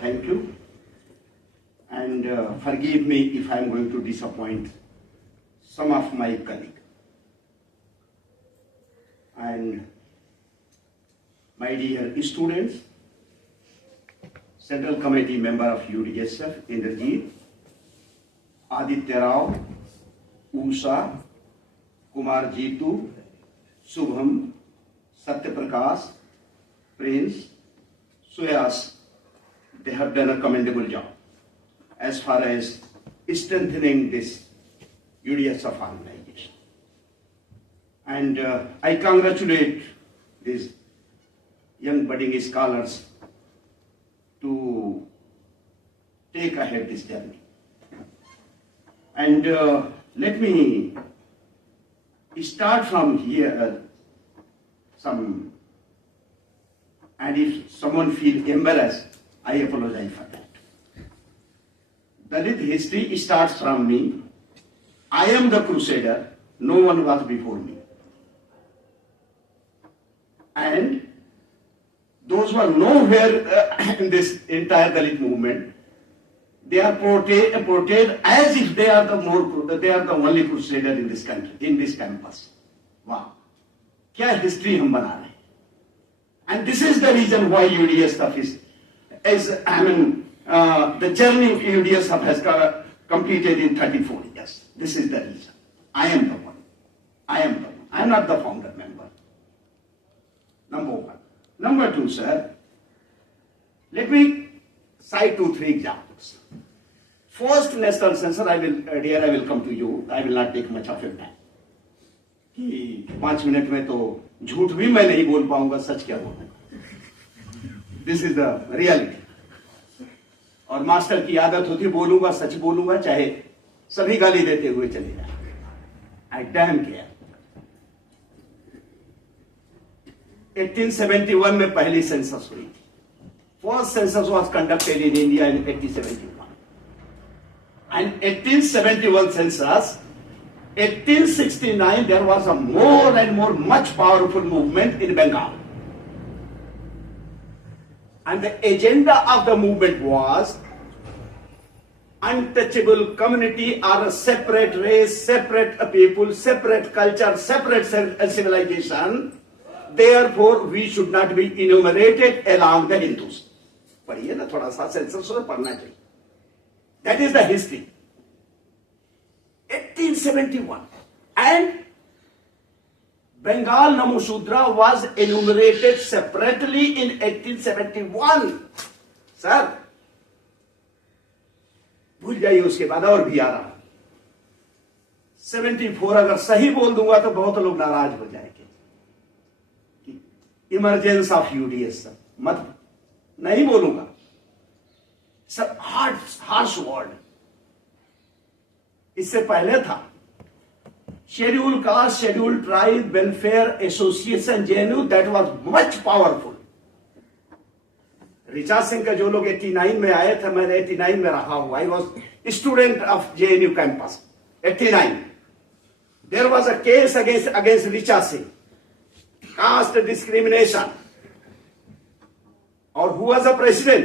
thank you. And forgive me if I am going to disappoint some of my colleagues. And my dear students, Central Committee member of UDSF, Indrajit, Aditya Rao, Usha, Kumar Jitu, Subham, Satya Prakash, Prince, Suyas, they have done a commendable job as far as strengthening this UDSF organization. And I congratulate these young budding scholars to take ahead this journey. And let me start from here. And if someone feels embarrassed, I apologize for that. Dalit history starts from me. I am the crusader. No one was before me. And those who are nowhere in this entire Dalit movement, they are portrayed as if they are the only crusader in this country, in this campus. Wow, क्या history हम बना रहे हैं. And this is the reason why UDSF the journey of UDSF has completed in 34 years. This is the reason. I am the one. I am not the founder member. Number one. Number two, sir, let me cite 2-3 examples. First national census, I will come to you. I will not take much of your time. कि 5 minute में तो झूठ भी मैं नहीं बोल पाऊंगा, सच क्या बोलूंगा. This is the reality. और मास्टर की आदत होती बोलूंगा, सच बोलूंगा, चाहे सभी गाली देते हुए चले जाए. आई डैम केयर. 1871 में पहली सेंसस हुई थी. First census was conducted in India in 1871. And 1871 census, 1869 there was a more and more much powerful movement in Bengal. And the agenda of the movement was untouchable community or a separate race, separate people, separate culture, separate civilization. Therefore, we should not be enumerated along the Hindus. पढ़िए ना थोड़ा सा census पढ़ना चाहिए. That is the history. 1871. And Bengal Namushudra was enumerated separately in 1871. Sir, भूल जाइए उसके बाद और भी आ रहा. 74 अगर सही बोल दूंगा तो बहुत लोग नाराज हो जाएंगे. इमरजेंस ऑफ यूडीएस मत नहीं बोलूंगा. सब हार्श वर्ड. इससे पहले था schedule caste, schedule tribe welfare association JNU. That was much powerful. Richa Singh का जो लोग 89 में आए थे, मैं 89 में रहा हूं. I was student of JNU campus. 89 there was a case against Richa Singh. Caste discrimination. Or who was the president?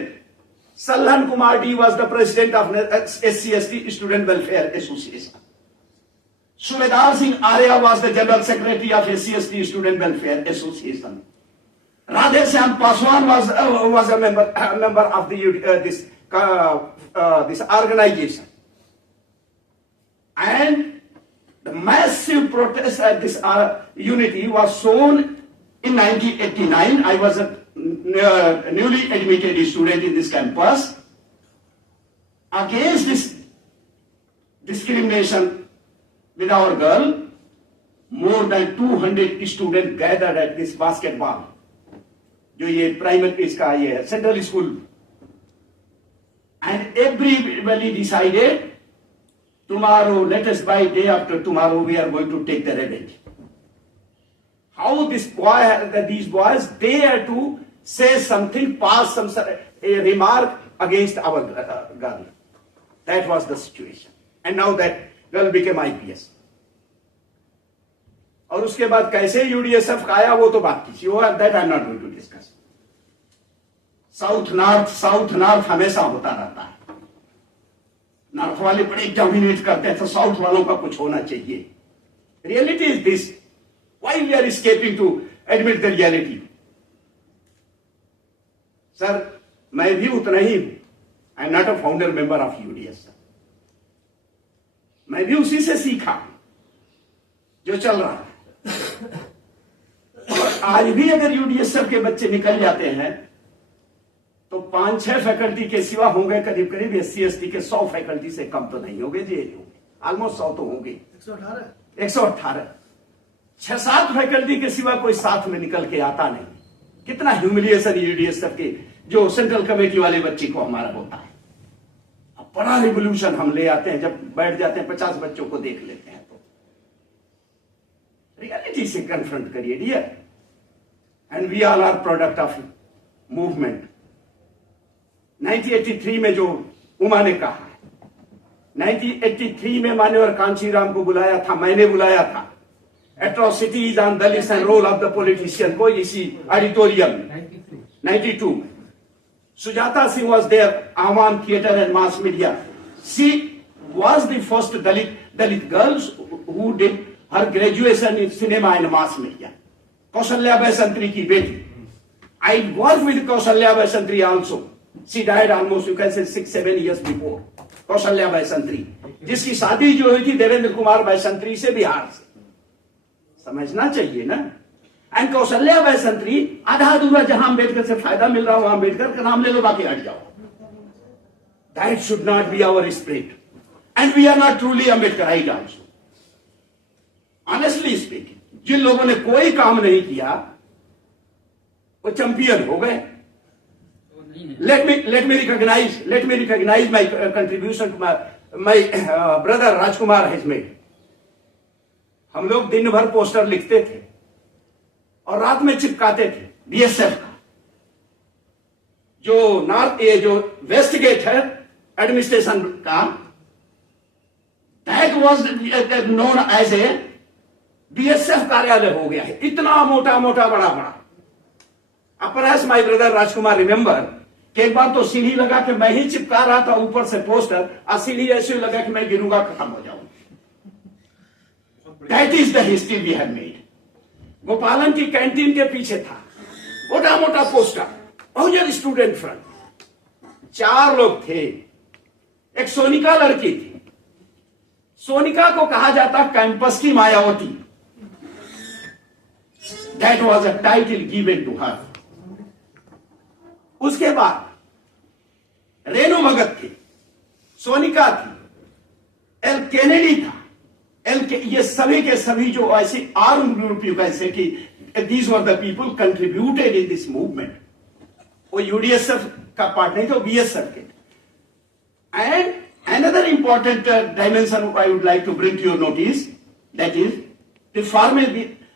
Salhan Kumar D was the president of SC/ST Student Welfare Association. Subedar Singh Arya was the general secretary of SC/ST Student Welfare Association. Radhe Shyam Paswan was a member of this organization. And the massive protest at this unity was shown in 1989. I was a newly admitted student in this campus against this discrimination with our girl. More than 200 students gathered at this basketball. जो ये primary इसका ये है central school. And everybody decided tomorrow, let us by day after tomorrow, we are going to take the revenge. How these boys dare to say something, pass a remark against our girl. That was the situation. And now that girl became IPS. और उसके बाद कैसे UDSF का आया वो तो बात की. That I am not going to discuss. South north हमेशा होता रहता है। नॉर्थ वाले बड़े डोमिनेट करते हैं, तो साउथ वालों का कुछ होना चाहिए। Reality is this, why we are escaping to admit the reality. Sir मैं भी उतना ही हूं, I am not a founder member of UDS. मैं भी उसी से सीखा जो चल रहा है। और आज भी अगर यूडीएस के बच्चे निकल जाते हैं तो 5-6 फैकल्टी के सिवा होंगे करीब करीब SC ST के 100 फैकल्टी से कम तो नहीं होंगे जी, ऑलमोस्ट 100 तो होंगे। 118 6-7 फैकल्टी के सिवा कोई साथ में निकल के आता नहीं। कितना ह्यूमिलिएशन यूडीएस के जो सेंट्रल कमेटी वाले बच्चे को हमारा होता है। अब बड़ा रिवोल्यूशन हम ले आते हैं, जब बैठ जाते हैं 50 बच्चों को देख लेते हैं तो रियलिटी से कन्फ्रंट करिए dear. And we all are product of movement. 1983 में जो उमा ने कहा है, 1983 में मान्यवर कांचीराम को बुलाया था, मैंने बुलाया था, atrocities on Dalits and role of the politician को इसी ऑडिटोरियम में 92 में। Sujata Singh was there, Awan Theatre and Mass Media. She was the first Dalit girls who did her graduation in cinema and mass media. Kausalya Bai Santri की बेटी। I worked with Kausalya Bai Santri also. She died almost you can say 6-7 years before. Kausalya Bai Santri, जिसकी शादी जो हुई थी Devendra Kumar by संतरी से, बिहार से। समझना चाहिए ना। एंड कौशल्या बाई संतरी आधा अधूरा, जहां अंबेडकर से फायदा मिल रहा हो वहां अंबेडकर का नाम ले लो, बाकी हट जाओ। That should not be our spirit and we are not truly Ambedkarite also. Honestly speaking, जिन लोगों ने कोई काम नहीं किया वो चैंपियन हो गए। let me recognize my contribution to my brother Rajkumar has made. हम लोग दिन भर पोस्टर लिखते थे और रात में चिपकाते थे बीएसएफ का। जो वेस्ट गेट है एडमिनिस्ट्रेशन का, that was known as a BSF कार्यालय हो गया है। इतना मोटा मोटा बड़ा बड़ा। Perhaps my brother Rajkumar remember कि एक बार तो सीढ़ी लगा के मैं ही चिपका रहा था ऊपर से पोस्टर, और सीढ़ी ऐसे लगा कि मैं गिरूंगा, खत्म हो जाऊंगा। That is the history we have made. Gopalan की कैंटीन के पीछे था मोटा मोटा पोस्टर, बहुजन स्टूडेंट फ्रंट। 4 लोग थे, एक सोनिका लड़की थी। सोनिका को कहा जाता कैंपस की Mayawati. That was a title given to her. उसके बाद रेणु भगत थी, सोनिका थी, एल केनेडी था, ये सभी के सभी जो ऐसे arm group you can say कि these were the people contributed in this movement. वो यूडीएसएफ का पार्ट नहीं, तो बीएसएफ के। And another important dimension I would like to bring to your notice, that is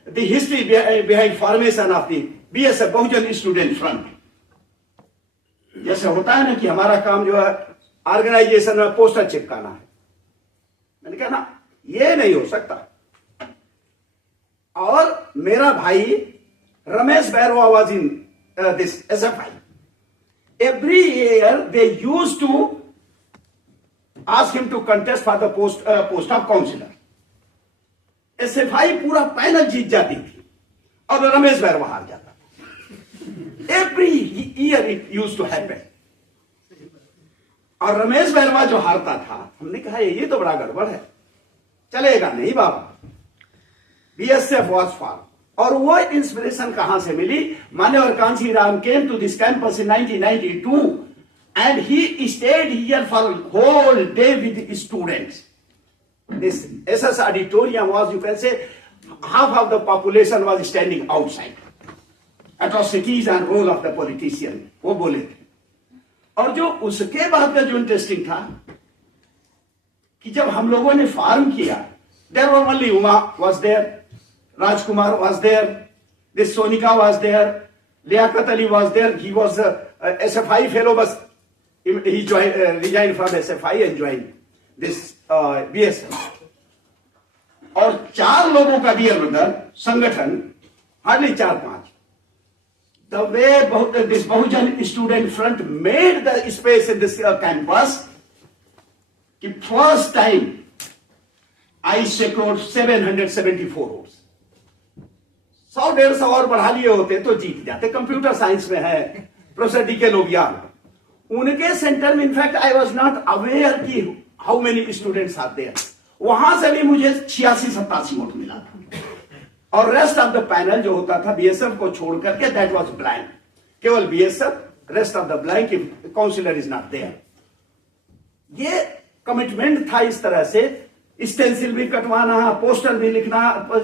the history behind formation of the BSF, Bahujan student front. जैसे होता है ना कि हमारा काम जो है ऑर्गेनाइजेशन में पोस्टर चिपकाना है, मैंने कहा ना ये नहीं हो सकता। और मेरा भाई Ramesh Bairwa was in this SFI। Every year they used to ask him to contest for the post of councillor. SFI पूरा पैनल जीत जाती थी और रमेश बैरवा हार जाता था। Every year it used to happen. और रमेश बैरवा जो हारता था, हमने कहा ये तो बड़ा गड़बड़ है, चलेगा नहीं बाबा। BSF was form. और वो इंस्पिरेशन कहां से मिली? मान्यवर Kanshiram came to this campus in 1992 and he stayed here for whole day with students. This SS auditorium was, you can say, half of the population was standing outside. Atrocities and role of the politician, वो बोले थे। और जो उसके बाद का जो interesting था कि जब हम लोगों ने फॉर्म किया, there were only Uma was there, Rajkumar was there, this Sonika was there, Liaquat Ali was there, he was SFI fellow, बस he resigned from SFI and joined this BSF। और 4 लोगों का डियर ब्रदर संगठन, hardly 4-5, the way this Bahujan Student Front made the space in this campus, the first time I secured 774 votes. 100-150 और बढ़ा लिए होते तो जीत जाते. कंप्यूटर साइंस में है प्रोफेसर डीके लोबियाल, उनके सेंटर में in fact I was not aware कि हाउ मेनी स्टूडेंट्स आते हैं. वहां से भी मुझे 86-87 वोट मिला था. और रेस्ट ऑफ द पैनल जो होता था बीएसएफ को छोड़ करके दैट वाज ब्लैंक. केवल BSF, rest of the blank, councillor is not there. ये कमिटमेंट था इस तरह से. स्टेंसिल भी कटवाना है, पोस्टर भी लिखना,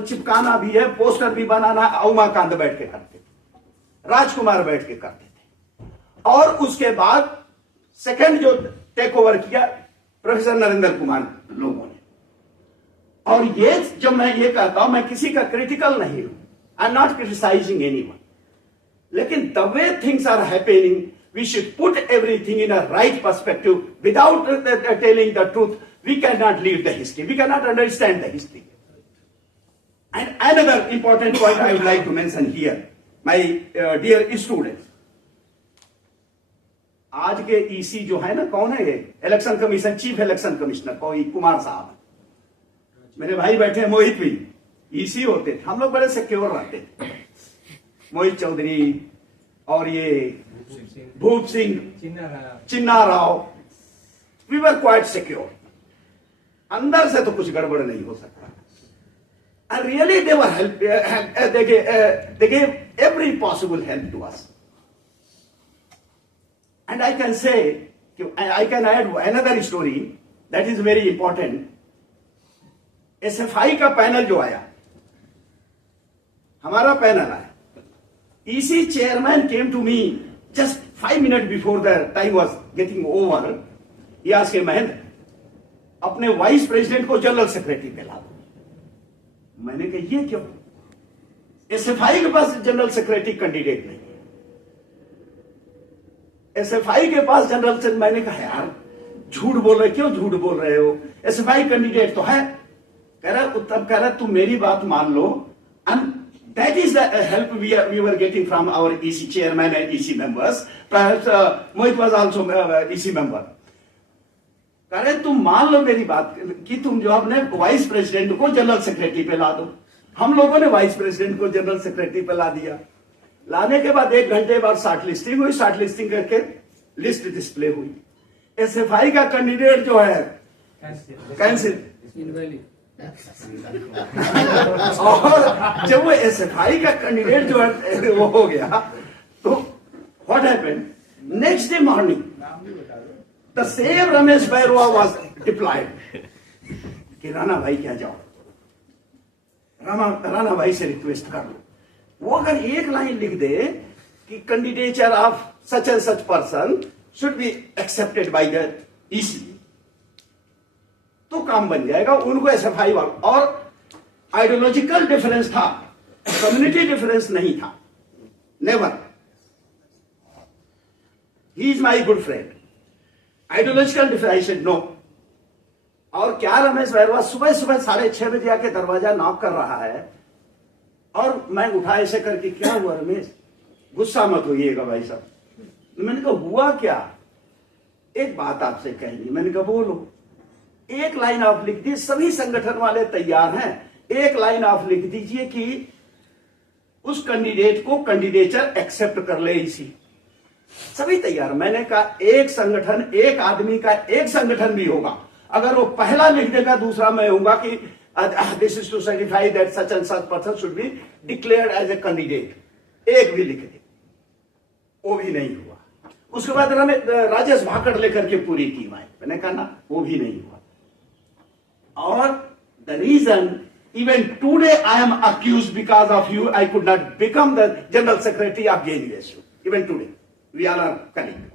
चिपकाना भी है, पोस्टर भी बनाना. उमाकांत बैठ के करते थे, राजकुमार बैठ के करते थे. और उसके बाद सेकंड जो टेक ओवर किया प्रोफेसर नरेंद्र कुमार लोगों ने. और ये जब मैं ये कहता हूं, मैं किसी का क्रिटिकल नहीं हूं, I am not criticising anyone, लेकिन the way things are happening we should put everything in a right perspective. Without telling the truth we cannot lead the history, we cannot understand the history. And another important point I would like to mention here, my dear students, आज के EC जो है ना, कौन है ये? Election commission, chief election commissioner कोई कुमार साहब. मेरे भाई बैठे हैं, मोहित भी ईसी होते थे. हम लोग बड़े सिक्योर रहते थे. मोहित चौधरी और ये Bhoop Singh, Chinna Rao, we were quite secure. अंदर से तो कुछ गड़बड़ नहीं हो सकता. And really they were they gave every possible help to us. And I can say, I can add another story that is very important. SFI का पैनल जो आया, हमारा पैनल आया, EC chairman came to me just 5 minutes before the time was getting over. He asked Mahendra, अपने vice president को general secretary पे ला दो. मैंने कहा ये क्यों? एसएफआई के पास जनरल सेक्रेटरी कैंडिडेट नहीं है. एसएफआई के पास जनरल से. मैंने कहा यार झूठ बोल रहे, क्यों झूठ बोल रहे हो? एसएफआई कैंडिडेट तो है. कह रहा तुम मेरी बात मान लो. And that is the help we were getting from our EC chairman and EC members. Perhaps Mohit was also EC member. अरे तुम मान लो मेरी बात कि तुम जो अपने वाइस प्रेसिडेंट को जनरल सेक्रेटरी पे ला दो. हम लोगों ने वाइस प्रेसिडेंट को जनरल सेक्रेटरी पे ला दिया. लाने के बाद 1 घंटे बाद शॉर्ट लिस्टिंग हुई. शॉर्ट लिस्टिंग करके लिस्ट डिस्प्ले हुई. एसएफआई का कैंडिडेट जो है कैंसिल. और जब वो एसएफआई का कैंडिडेट जो है वो हो गया, तो what happened? Next day morning the same Ramesh Bairua was deployed. कि राणा भाई क्या जाओ, राणा भाई से रिक्वेस्ट कर लो. वो अगर एक लाइन लिख दे कि candidature of such and such person should be accepted by the EC, तो काम बन जाएगा. उनको एसएफआई वाला. और आइडियोलॉजिकल डिफरेंस था, कम्युनिटी डिफरेंस नहीं था. Never. He is my good friend. Ideological difference no. और क्या रमेश बैरवा सुबह सुबह 6:30 बजे आके दरवाजा नॉक कर रहा है, और मैं उठा ऐसे करके, क्या हुआ रमेश? गुस्सा मत होइएगा भाई साहब. मैंने कहा हुआ क्या? एक बात आपसे कहनी. मैंने कहा बोलो. एक लाइन आप लिख दी, सभी संगठन वाले तैयार हैं. एक लाइन आप लिख दीजिए कि उस कैंडिडेट को कैंडिडेचर एक्सेप्ट कर ले इसी. सभी तैयार. मैंने कहा एक संगठन, एक आदमी का एक संगठन भी होगा, अगर वो पहला लिख देगा, दूसरा मैं होऊंगा कि this is to certify that such and such person should be declared as a candidate. एक भी लिख दे, वो भी नहीं हुआ. उसके बाद राजेश भाकड़ लेकर के पूरी टीम आई. मैंने कहा ना, वो भी नहीं हुआ. और the reason, even today I am accused because of you, I could not become the general secretary of JNUSU. Even today. We all are colleagues.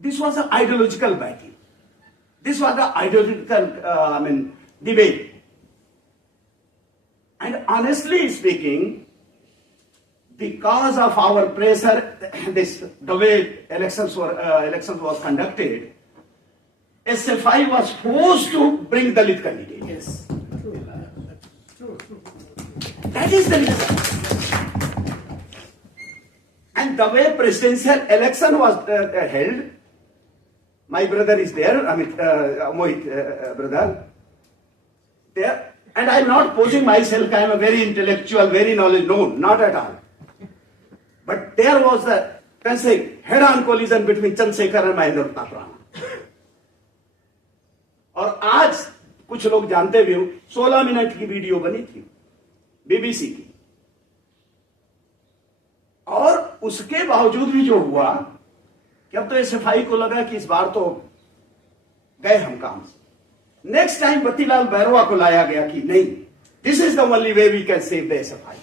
This was an ideological battle. This was an ideological, debate. And honestly speaking, because of our pressure, the way elections was conducted, SFI was forced to bring Dalit candidate. Yes, true. That is the reason. And the way presidential election was held, my brother is there, Mohit brother, there. And I'm not posing myself, I am a very intellectual, very knowledgeable, no, not at all. But there was a, can say, head-on collision between Chandrasekhar and Mahendra Pratap Rana. और आज कुछ लोग जानते भी हो 16 minute की video बनी थी बीबीसी की, और उसके बावजूद भी जो हुआ कि अब तो एसएफआई को लगा कि इस बार तो गए हम काम से। नेक्स्ट टाइम बत्तीलाल बैरवा को लाया गया कि नहीं, this is the only way we can save the SFI.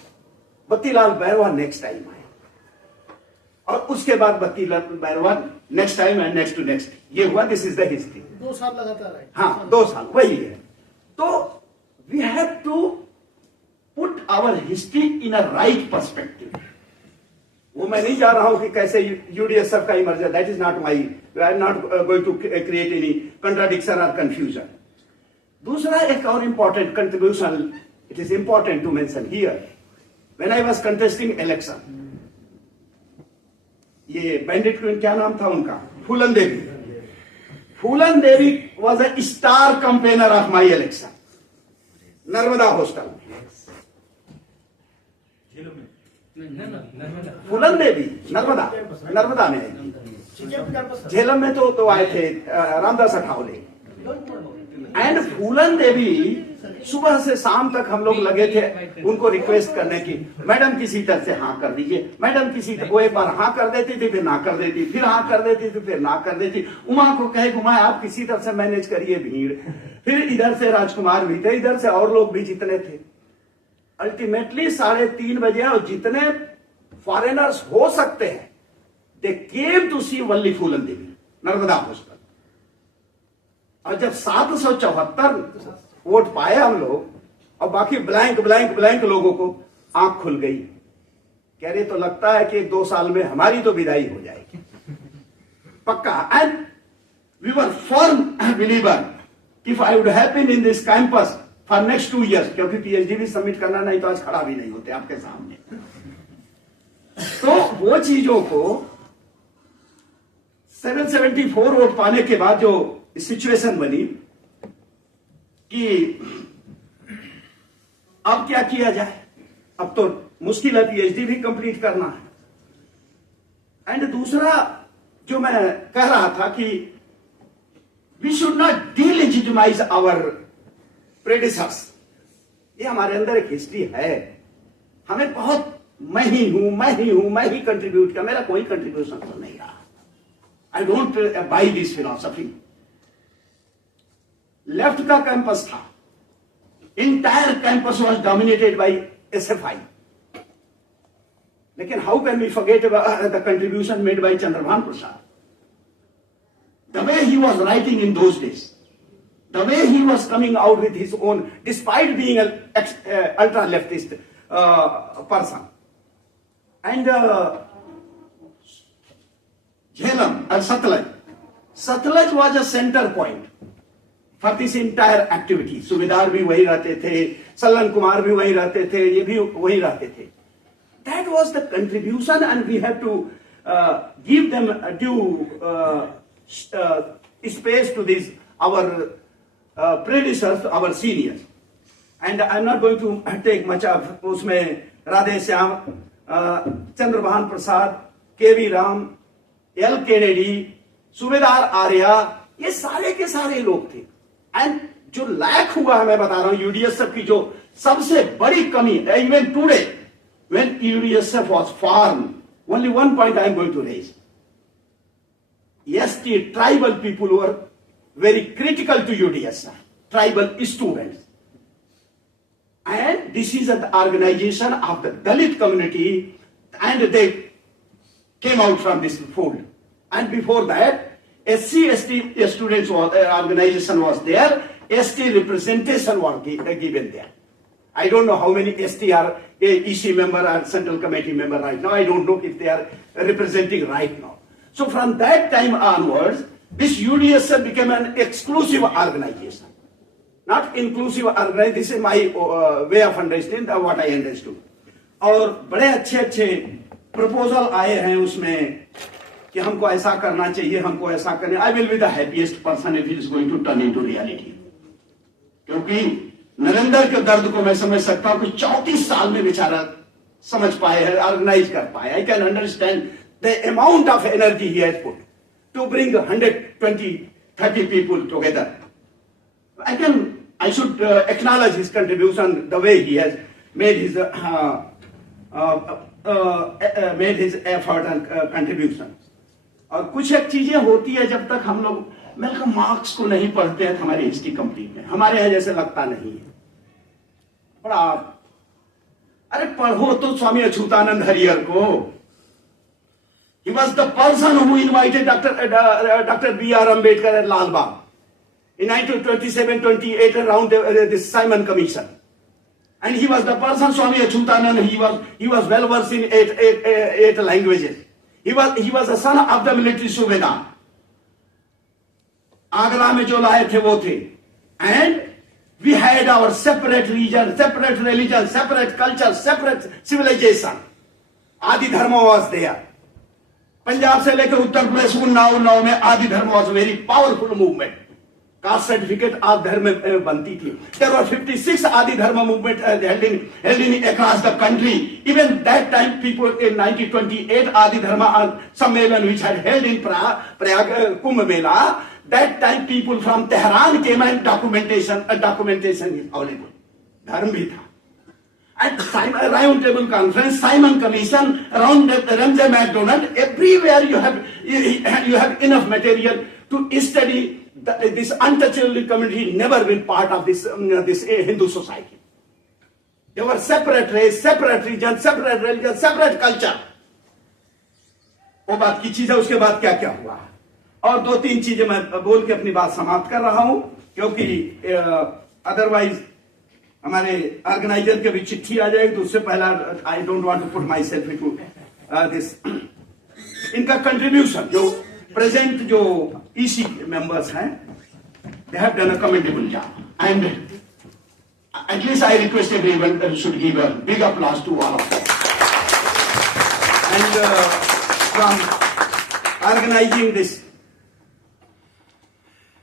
Battilal Bairwa next time आए, और उसके बाद Battilal Bairwa next time and next to next, ये हुआ। This is the history. 2 साल लगातार है। हाँ, 2 साल वही है। तो we have to put our history in a right perspective. वो मैं नहीं जा रहा हूं कि कैसे यूडीएसएफ का merger, that is not my, I am not going to create any contradiction और कंफ्यूजन। दूसरा एक और important contribution, it is important to mention here, when I was contesting election, ये बैंडिट क्वीन क्या नाम था उनका, Phoolan Devi. Phoolan Devi was a star campaigner of my election, Narmada hostel. Phoolan Devi Narmada में, झेलम में तो आए थे रामदास अठावले। एंड फूलन देवी सुबह से शाम तक हम लोग लगे थे उनको रिक्वेस्ट करने की, मैडम किसी तरह से हाँ कर दीजिए, मैडम किसी तरह। वो एक बार हाँ कर देती थी, फिर ना कर देती, फिर हाँ कर देती थी, फिर ना कर देती। उमा को कहे घुमाए आप किसी तरह से मैनेज करिए भीड़। फिर इधर से राजकुमार भी थे, इधर से और लोग भी जितने थे। अल्टीमेटली 3:30 बजे, और जितने फॉरेनर्स हो सकते हैं दे केम टू सी वल्ली फूलन देवी नर्मदा हॉस्टल। और जब 774 वोट पाए हम लोग, और बाकी ब्लैंक ब्लैंक ब्लैंक लोगों को आंख खुल गई। कह रहे तो लगता है कि 2 साल में हमारी तो विदाई हो जाएगी पक्का। And we were firm believer if I would have been in this campus for next 2 years, क्योंकि पीएचडी भी सबमिट करना, नहीं तो आज खड़ा भी नहीं होते आपके सामने। तो वो चीजों को 774 वोट पाने के बाद जो सिचुएशन बनी कि अब क्या किया जाए, अब तो मुश्किल है, पीएचडी भी कंप्लीट करना है। एंड दूसरा जो मैं कह रहा था कि we should not delegitimise our प्रेडिसर्स। ये हमारे अंदर एक हिस्ट्री है, हमें बहुत मैं ही हूं, कंट्रीब्यूट किया, मेरा कोई कंट्रीब्यूशन तो नहीं रहा। I don't buy this philosophy. Left का कैंपस था, entire campus was dominated by SFI. लेकिन how can we forget the contribution made by Chandrabhan Prasad, the way he was writing in those days, the way he was coming out with his own, despite being an ultra leftist person. And Jhelum and Satluj was a center point for this entire activity. Subedar भी वही रहते थे, सल्लन कुमार भी वही रहते थे, ये भी वही रहते थे। That was the contribution, and we have to give them due space to these our predecessors, our seniors. And I'm not going to take much of उसमें राधे श्याम, चंद्रभान प्रसाद, केवी राम, एल केनेडी, सूबेदार आर्या, ये सारे के सारे लोग थे। एंड जो लैक हुआ है, मैं बता रहा हूं, यूडीएसएफ की जो सबसे बड़ी कमी, even today when UDSF was form, only one point I am going to raise. ST tribal people were very critical to UDSF, tribal students. And this is an organization of the Dalit community, and they came out from this fold. And before that, SC/ST students organization was there, ST representation was given there. I don't know how many ST are EC member or central committee member right now. I don't know if they are representing right now. So from that time onwards, this UDSF became an exclusive organization, not inclusive organization. This is my way of understanding what I understood. और बड़े अच्छे अच्छे proposal आए हैं उसमें कि हमको ऐसा करना चाहिए, हमको ऐसा करना, I will be the happiest person if it is going to turn into reality. क्योंकि नरेंद्र के दर्द को मैं समझ सकता हूं कि 34 साल में बेचारा समझ पाए है, ऑर्गेनाइज कर पाए। I can understand the amount of energy he has put to bring 120-130 people together. I should acknowledge his contribution, the way he has made his effort and contribution. और कुछ एक चीजें होती है जब तक हम लोग मेलकम मार्क्स को नहीं पढ़ते हैं हमारी हिस्ट्री कंप्लीट में, हमारे यहाँ जैसे लगता नहीं है बड़ा। अरे पढ़ो तो स्वामी अच्युतानंद हरिहर को। He was the person who invited Dr. B.R. Ambedkar at Lal Bagh in 1927-28 around this Simon Commission. And he was the person, Swami Achyutanand, he was well versed in eight languages. He was a son of the military Subedar. Agra में जो लाए थे वो थे. And we had our separate region, separate religion, separate culture, separate civilization. Adi Dharma was there. Punjab से लेकर उत्तर प्रदेश उन्नाव में आदि धर्म was very powerful movement. Caste certificate आदि धर्म में बनती थी। देयर वर 56 आदि धर्म movement held in across the country. Even that time people in 1928 आदि धर्म सम्मेलन which had held in Prayag Kumbh Mela, that time people from Tehran came and documentation is available. धर्म भी था। At round table conference, Simon Commission, around Ramsay MacDonald, everywhere you have enough material to study this untouchable community never been part of this Hindu society. They were separate race, separate region, separate religion, separate culture. वो बात की चीज है। उसके बाद क्या क्या हुआ और दो तीन चीजें मैं बोल के अपनी बात समाप्त कर रहा हूं, क्योंकि अदरवाइज हमारे ऑर्गेनाइजर के भी चिट्ठी आ जाएगी। तो उससे पहला I don't want to put myself into this. इनका कंट्रीब्यूशन जो प्रेजेंट जो ईसी मेंबर्स हैं, they have done a commendable job and at least I request everyone should give a big applause to all of them. And from organising this,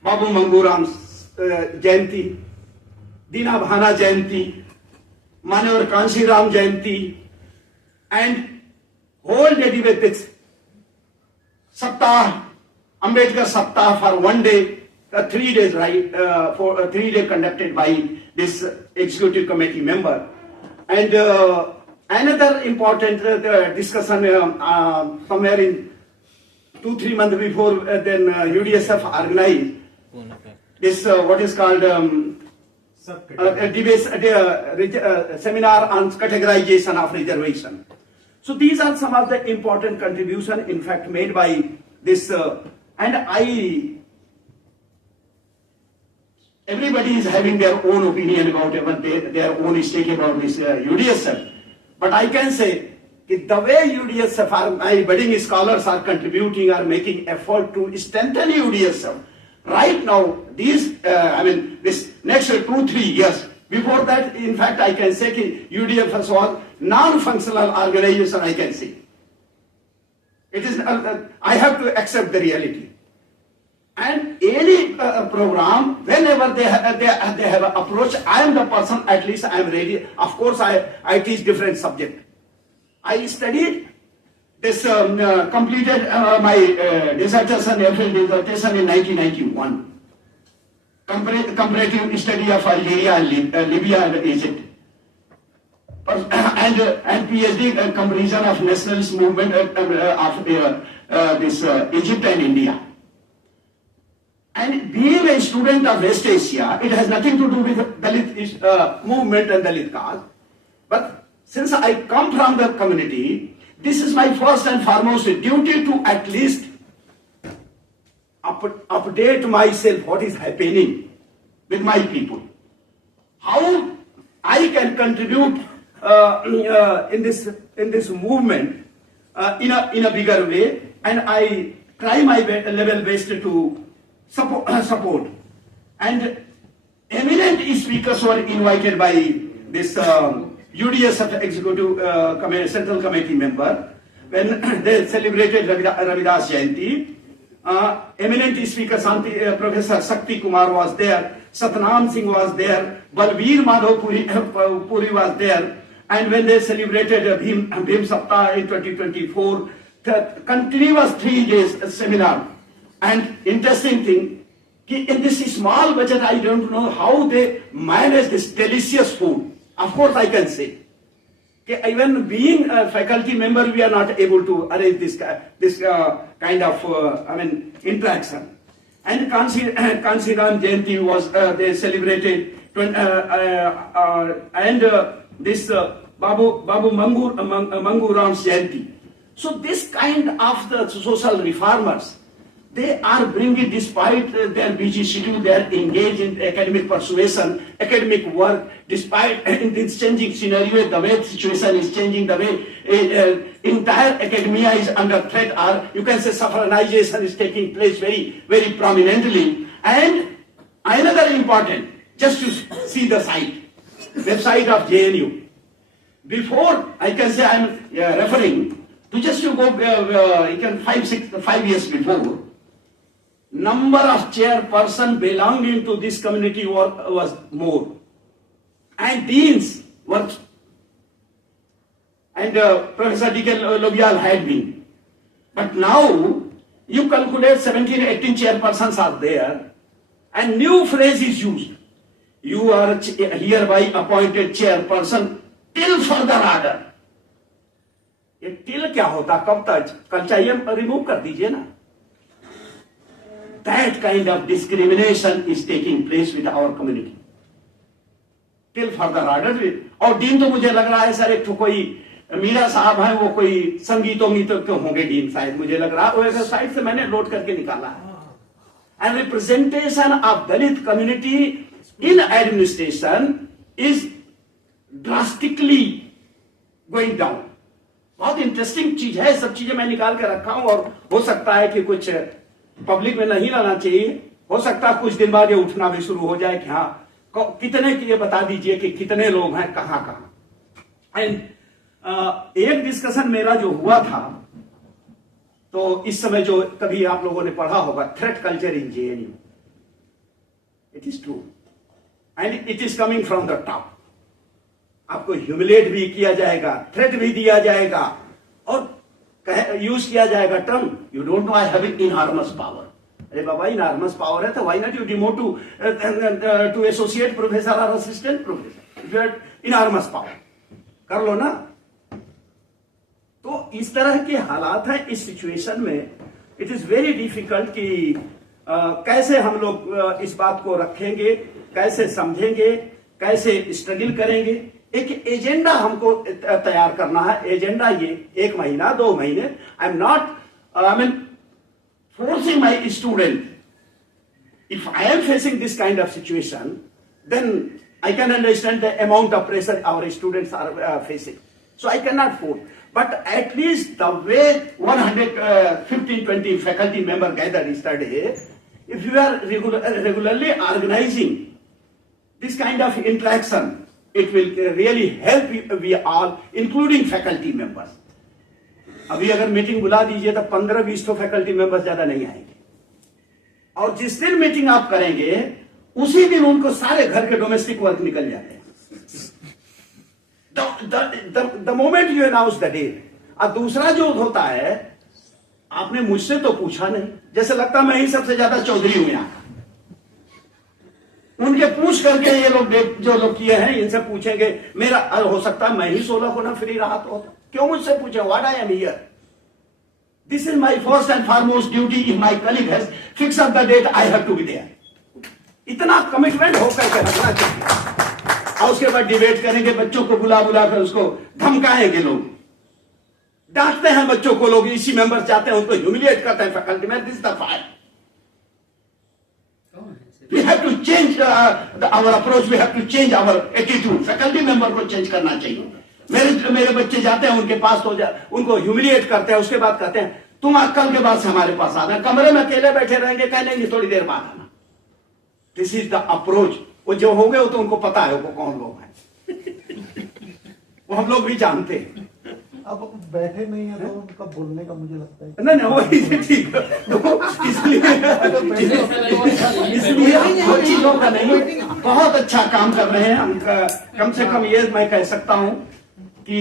Babu Manguram Jayanti, Dina Bhana Jayanti, मान्यवर Kanshiram Jayanti, and whole dedicated Saptah, Ambedkar Saptah for 1 day, 3 days, right? For 3 days conducted by this executive committee member. And another important discussion somewhere in 2-3 months before, then UDSF organized this what is called seminar on categorization of reservation. So these are some of the important contributions, in fact, made by this. And everybody is having their own opinion about their own stake about this UDSF. But I can say that the way UDSF, my budding scholars are contributing, are making effort to strengthen UDSF. Right now, this next 2-3 years, before that, in fact, I can say that UDSF was non-functional organization, I can say. It is, I have to accept the reality. And any program, whenever they have an approach, I am the person, at least I am ready. Of course, I teach different subject. I studied this, completed my dissertation, FL dissertation in 1991. Comparative study of Algeria and Libya and Egypt. And PhD comparison of nationalist movement of this Egypt and India. And being a student of West Asia, it has nothing to do with Dalit movement and Dalit cause. But since I come from the community, this is my first and foremost duty to at least update myself what is happening with my people. How I can contribute in this movement in a bigger way, and I try my level best to support. And eminent speakers were invited by this UDSF executive central committee member. when they celebrated Ravidas Jayanti, eminent speaker Professor Shakti Kumar was there, Satnam Singh was there, Balbir Madhav Puri was there, and when they celebrated Bhim Saptah in 2024, the continuous 3 days seminar. And interesting thing, in this small budget, I don't know how they manage this delicious food. Of course, I can say, even being a faculty member, we are not able to arrange this kind of interaction. And Kansiram Jayanti was they celebrated, and this Babu Mangu Ram's Jayanti. So this kind of the social reformers, they are bringing, despite their busy schedule, they are engaged in academic persuasion, academic work, despite in this changing scenario, the way the situation is changing, the way entire academia is under threat, or you can say suffraganization is taking place very, very prominently. And another important, just to see the website of JNU. Before, I can say I am referring to just to go, you can 5 years before, number of chairperson belonging to this community was more, and deans were, and Professor D.K. Lobial had been. But now you calculate 17, 18 chairpersons are there, and new phrase is used. You are hereby appointed chairperson till further order. ये till क्या होता, कब तक, कल चाहिए remove कर दीजिए ना. That kind of discrimination is taking place with our community. Till further order. और डीन तो मुझे लग रहा है सर, एक तो कोई मीरा साहब है, वो कोई संगीतों क्यों होंगे डीन, शायद मुझे लग रहा है, वो वेबसाइट से मैंने नोट करके निकाला है. And representation of Dalit community in administration is drastically going down. बहुत इंटरेस्टिंग चीज है, सब चीजें मैं निकाल के रखा हूं, और हो सकता है कि कुछ पब्लिक में नहीं लाना चाहिए, हो सकता है कुछ दिन बाद ये उठना भी शुरू हो जाए कि हाँ कितने की, ये बता दीजिए कि कितने लोग हैं कहां कहां. एंड एक डिस्कशन मेरा जो हुआ था, तो इस समय जो कभी आप लोगों ने पढ़ा होगा, threat culture in JNU, it is true and it is coming from the top. आपको ह्यूमिलेट भी किया जाएगा, थ्रेट भी दिया जाएगा, और यूज किया जाएगा term, you don't know I have enormous power. अरे बाबा, इनॉर्मस पावर है तो why not you demote to associate professor और असिस्टेंट प्रोफेसर. इनॉर्मस पावर कर लो ना. तो इस तरह के हालात हैं इस सिचुएशन में. इट इज वेरी डिफिकल्ट कि कैसे हम लोग इस बात को रखेंगे, कैसे समझेंगे, कैसे स्ट्रगल करेंगे. एक एजेंडा हमको तैयार करना है. एजेंडा ये 1 महीना 2 महीने. आई am not forcing my student. If I am facing this kind of situation, then I can understand the amount of pressure our students are facing. So I cannot force. But at least the way 115-20 faculty members gathered yesterday, if you are regularly organizing this kind of interaction, it will really help we all, including faculty members. अभी अगर meeting बुला दीजिए तो 15-20 तो faculty members ज्यादा नहीं आएंगे, और जिस दिन मीटिंग आप करेंगे उसी दिन उनको सारे घर के डोमेस्टिक वर्क निकल जाते हैं. The moment you announce the date. और दूसरा जो होता है, आपने मुझसे तो पूछा नहीं, जैसे लगता मैं ही सबसे ज्यादा चौधरी हूं यहां. उनके पूछ करके ये लोग जो लोग किए हैं, इनसे पूछेंगे. मेरा हो सकता है मैं ही 16 को ना फ्री रहा तो क्यों मुझसे पूछे. What I am here. This is my first and foremost duty. If my colleague has fix up the date, I have to be there. इतना कमिटमेंट होकर के रखना चाहिए. और उसके बाद डिबेट करेंगे, बच्चों को बुला कर उसको धमकाएंगे लोग, डांटते हैं बच्चों को लोग, इसी मेंबर्स जाते हैं उनको ह्यूमिलिएट करते हैं फैकल्टी में. This the fire. We have to change our approach. We have to change our attitude. Faculty member को चेंज करना चाहिए. मेरे बच्चे जाते हैं उनके पास, तो उनको ह्यूमिलिएट करते हैं, उसके बाद कहते हैं तुम कल के बाद से हमारे पास आना. कमरे में अकेले बैठे रहेंगे, कहने थोड़ी देर बाद आना. This is the approach. वो जो हो गए तो उनको पता है वो कौन लोग हैं. वो हम लोग भी जानते हैं. अब बैठे नहीं है तो उनका बोलने का मुझे लगता है नहीं नहीं वही ठीक है। तो इसलिए वो चीजों का नहीं, बहुत अच्छा काम कर रहे हैं हम। कम से कम ये मैं कह सकता हूँ कि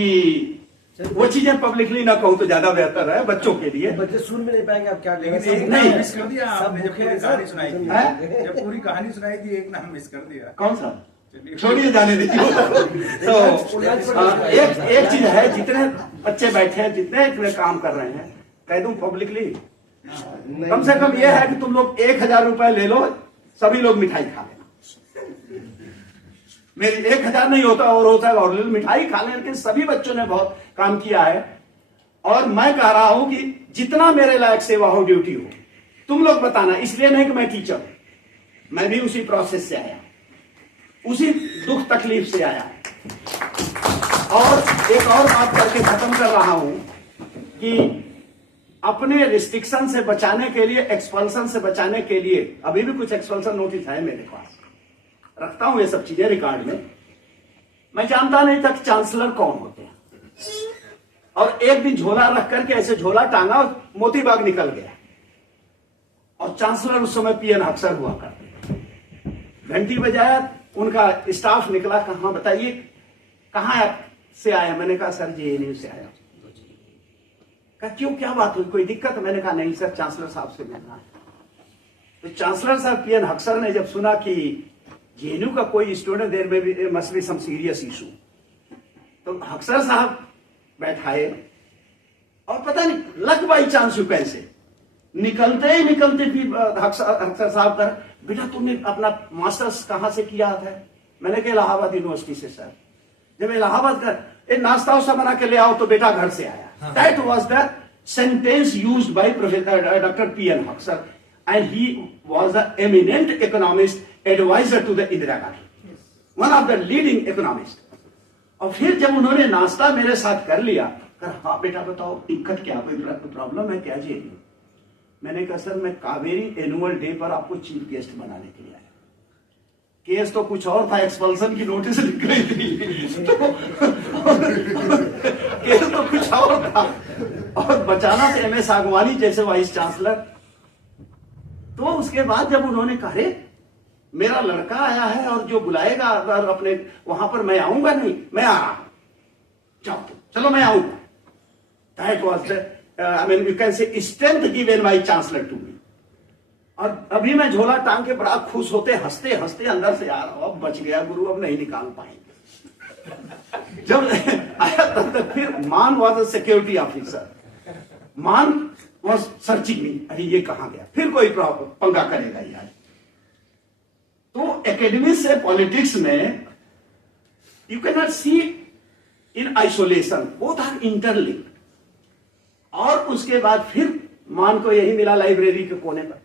वो चीजें पब्लिकली ना कहूँ तो ज्यादा बेहतर है बच्चों के लिए। बच्चे सुन भी नहीं पाएंगे आप क्या लेकिन एक नहीं। नाम मिस कर दिया आपने, जब पूरी कहानी सुनाई थी, है? जब पूरी कहानी सुनाई थी एक नाम मिस कर दिया। कौन सा? छोड़िए जाने दीजिए। तो एक चीज है, जितने बच्चे बैठे हैं, जितने इतने काम कर रहे हैं, कह दूं पब्लिकली, कम से कम ये है कि तुम लोग 1000 रुपए ले लो, सभी लोग मिठाई खा लेना। मेरी 1000 नहीं होता और होता है, और मिठाई खा लें, लेकिन सभी बच्चों ने बहुत काम किया है। और मैं कह रहा हूं कि जितना मेरे लायक सेवा हो, ड्यूटी हो, तुम लोग बताना। इसलिए नहीं कि मैं टीचर हूं, मैं भी उसी प्रोसेस से आया, उसी दुख तकलीफ से आया। और एक और बात करके खत्म कर रहा हूं कि अपने रिस्ट्रिक्शन से बचाने के लिए, एक्सपल्सन से बचाने के लिए, अभी भी कुछ एक्सपल्सन नोटिस है मेरे पास, रखता हूं ये सब चीजें रिकॉर्ड में। मैं जानता नहीं था कि चांसलर कौन होते हैं, और एक दिन झोला रख करके ऐसे झोला टांगा और मोतीबाग निकल गया। और चांसलर उस समय पीएन हक्सर हुआ करते। घंटी बजाया, उनका स्टाफ निकला, कहां बताइए कहां से आया? मैंने कहा सर JNU से आया। कहा क्यों, क्या बात हुई, कोई दिक्कत? मैंने कहा नहीं सर, चांसलर साहब से मिलना है। तो चांसलर साहब पीएन हक्सर ने जब सुना कि JNU का कोई student, there may be must be some serious issue, तो हक्सर साहब बैठाए, और पता नहीं लक बाई चांस कैसे निकलते ही फिर हक्सर साहब कर, बेटा तुमने अपना मास्टर्स कहां से किया था? मैंने कहा इलाहाबाद यूनिवर्सिटी से सर। जब इलाहाबाद का नाश्ता उसा बना के ले आओ तो बेटा घर से आया। That was the sentence used by professor doctor PN Haksar, and he was the eminent economist adviser to the Indira Gandhi, one of the leading economist. और फिर जब उन्होंने नाश्ता मेरे साथ कर लिया, कर हाँ बेटा बताओ दिक्कत क्या, कोई प्रॉब्लम है क्या जी? मैंने कहा सर मैं कावेरी एनुअल डे पर आपको चीफ गेस्ट बनाने के लिए आया। केस तो कुछ और था, एक्सपल्सन की नोटिस लिख रही थी तो केस तो कुछ और था, और बचाना तो MS आगवानी जैसे वाइस चांसलर। तो उसके बाद जब उन्होंने कहा मेरा लड़का आया है और जो बुलाएगा अगर अपने वहां पर, मैं आऊंगा नहीं, मैं आ रहा हूं, जाओ चलो मैं आऊंगा। That was the I mean you can say strength given by chancellor to me। और अभी मैं झोला टांग के बड़ा खुश होते हंसते हंसते अंदर से आ रहा हूं, अब बच गया गुरु, अब नहीं निकाल पाएंगे। जब आया तब तक फिर मान वाज अ सिक्योरिटी ऑफिसर, मान वाज सर्चिंग मी, अरे ये कहां गया, फिर कोई पंगा करेगा यार। तो एकेडमी से पॉलिटिक्स में you can not see in isolation, both are interlinked. और उसके बाद फिर मान को यही मिला लाइब्रेरी के कोने पर,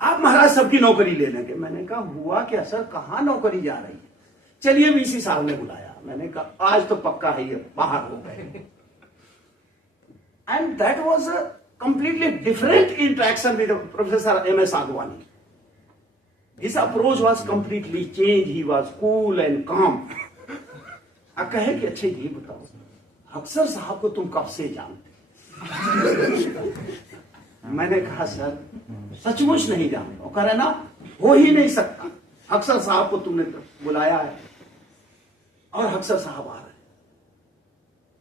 आप महाराज सबकी नौकरी ले लेंगे। मैंने कहा हुआ क्या सर, कहां नौकरी जा रही है? चलिए VC साहब ने बुलाया। मैंने कहा आज तो पक्का है ये बाहर हो गए। And that was a completely different interaction with professor MS आगवानी। His approach was completely changed. He was cool and calm। अब कहे कि अच्छा ये बताओ हक्सर साहब को तुम कब से जानते? मैंने कहा सर सचमुच नहीं जानता। कह रहे ना, हो ही नहीं सकता, हक्सर साहब को तुमने तो बुलाया है और हक्सर साहब आ रहे हैं।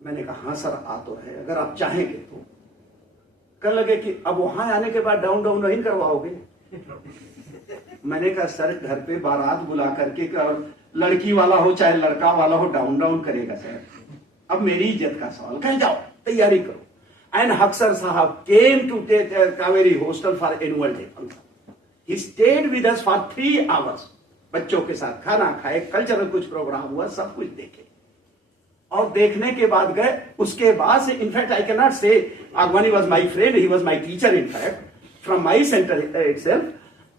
मैंने कहा हाँ सर आ तो रहे, अगर आप चाहेंगे तो। कर लगे कि अब वहां आने के बाद डाउन डाउन नहीं करवाओगे? मैंने कहा सर घर पे बारात बुला करके, लड़की वाला हो चाहे लड़का वाला हो, डाउन डाउन करेगा सर, अब मेरी इज्जत का सवाल। कह जाओ तैयारी करो। And Haksar Sahab came to take Kaveri hostel for annual day function. He stayed with us for 3 hours। बच्चों के साथ खाना खाए, कल्चरल कुछ प्रोग्राम हुआ, सब कुछ देखे। और देखने के बाद गए। उसके बाद से in fact I can not say Agwani was my friend, he was my teacher in fact from my centre itself.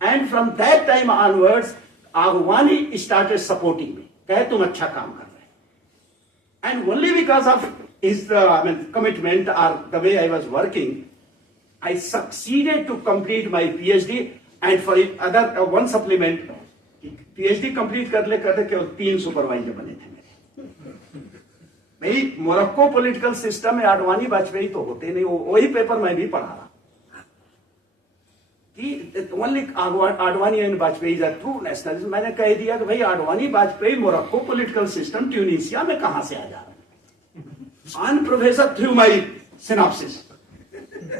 And from that time onwards Agwani started supporting me, कहे तुम अच्छा काम कर रहे हैं। And only because of his commitment or the way I was working, I succeeded to complete my PhD। and for other one supplement, PhD complete करते केवल 3 supervisor बने थे मेरे। भाई मोरक्को पॉलिटिकल सिस्टम में आडवाणी वाजपेयी तो होते नहीं, वही पेपर मैं भी पढ़ा रहा कि only Advani and Vajpayee is a true nationalist. मैंने कह दिया कि भाई Advani Vajpayee Morocco political system Tunisia में कहां से आ जा रहा है? Professor threw my synopsis,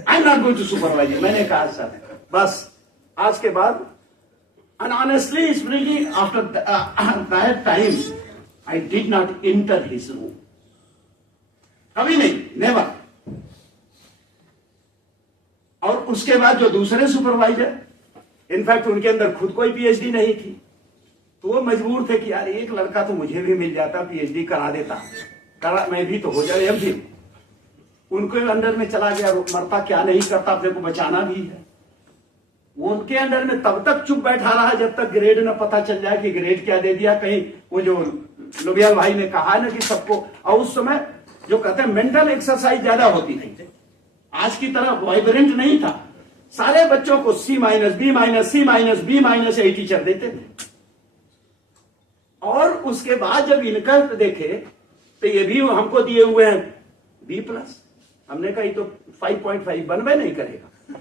I am not going to supervise. मैंने कहा सर बस आज के बाद, and honestly speaking, after that time, I did not enter his room. कभी नहीं, never. और उसके बाद जो दूसरे सुपरवाइजर, इनफैक्ट उनके अंदर खुद कोई पीएचडी नहीं थी, तो वो मजबूर थे कि यार एक लड़का तो मुझे भी मिल जाता, पीएचडी करा देता, मैं भी तो हो जाए। अब भी उनके अंडर में चला गया, मरता क्या नहीं करता, अपने को बचाना भी है। वो उनके अंडर में तब तक चुप बैठा रहा जब तक ग्रेड न पता चल जाए कि ग्रेड क्या दे दिया। कहीं वो जो लोबियाल भाई ने कहा ना कि सबको, और उस समय जो कहते हैं मेंटल एक्सरसाइज ज्यादा होती नहीं, आज की तरह वाइब्रेंट नहीं था। सारे बच्चों को C-, B-, C-, B- यही टीचर देते थे। और उसके बाद जब इनका देखे तो ये भी हमको दिए हुए हैं B+। हमने कहा तो 5.5 बनवे नहीं करेगा।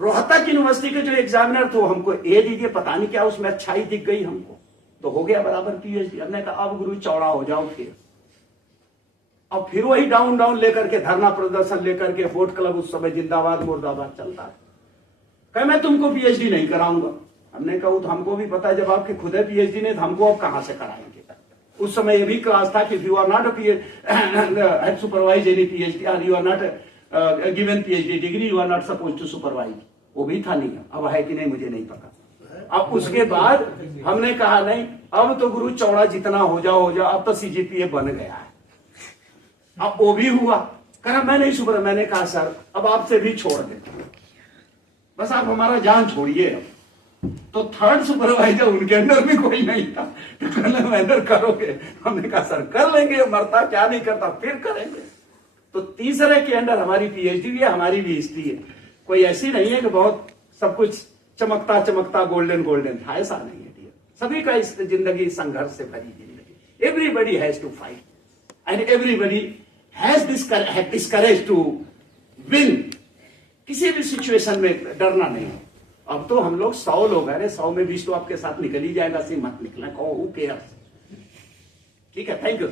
रोहतक यूनिवर्सिटी के जो एग्जामिनर थे हमको ए दीजिए, पता नहीं क्या उसमें अच्छाई दिख गई हमको, तो हो गया बराबर पीएचडी। हमने कहा अब गुरु चौड़ा हो जाओ फिर। अब फिर वही डाउन डाउन लेकर के, धरना प्रदर्शन लेकर के, वोट क्लब उस समय जिंदाबाद मुर्दाबाद चलता है। कहे मैं तुमको पीएचडी नहीं कराऊंगा। हमने कहा तो हमको भी पता है, जब आपके खुद पीएचडी नहीं तो हमको अब कहां से कराएंगे। उस समय ये भी क्लास था कि you are not supervise any PhD, you are not given PhD degree, you are not suppose to supervise. वो भी था नहीं, अब है कि नहीं मुझे नहीं पता। अब उसके बाद हमने कहा नहीं, अब तो गुरु चौड़ा जितना हो जाओ, अब तो सीजीपीए बन गया है। अब वो भी हुआ, कहा मैं नहीं सुपर। मैंने कहा सर अब आपसे भी छोड़ देता, बस आप हमारा जान छोड़िए। तो थर्ड सुपरवाइजर उनके अंदर भी कोई नहीं था, तो कहने अंदर करोगे? हमने कहा सर कर लेंगे, मरता क्या नहीं करता फिर करेंगे। तो तीसरे के अंदर हमारी पीएचडी भी है, हमारी भी हिस्ट्री है। कोई ऐसी नहीं है कि बहुत सब कुछ चमकता चमकता गोल्डन गोल्डन था, ऐसा नहीं है डियर। सभी का इस जिंदगी संघर्ष से भरी जिंदगी। Everybody has to fight and everybody has this courage to win. किसी भी सिचुएशन में डरना नहीं। अब तो हम लोग 100 लोग हैं, 100 में 20 तो आपके साथ निकल ही जाएगा, से मत निकलना, कहो हु केयर्स। ठीक है, थैंक यू।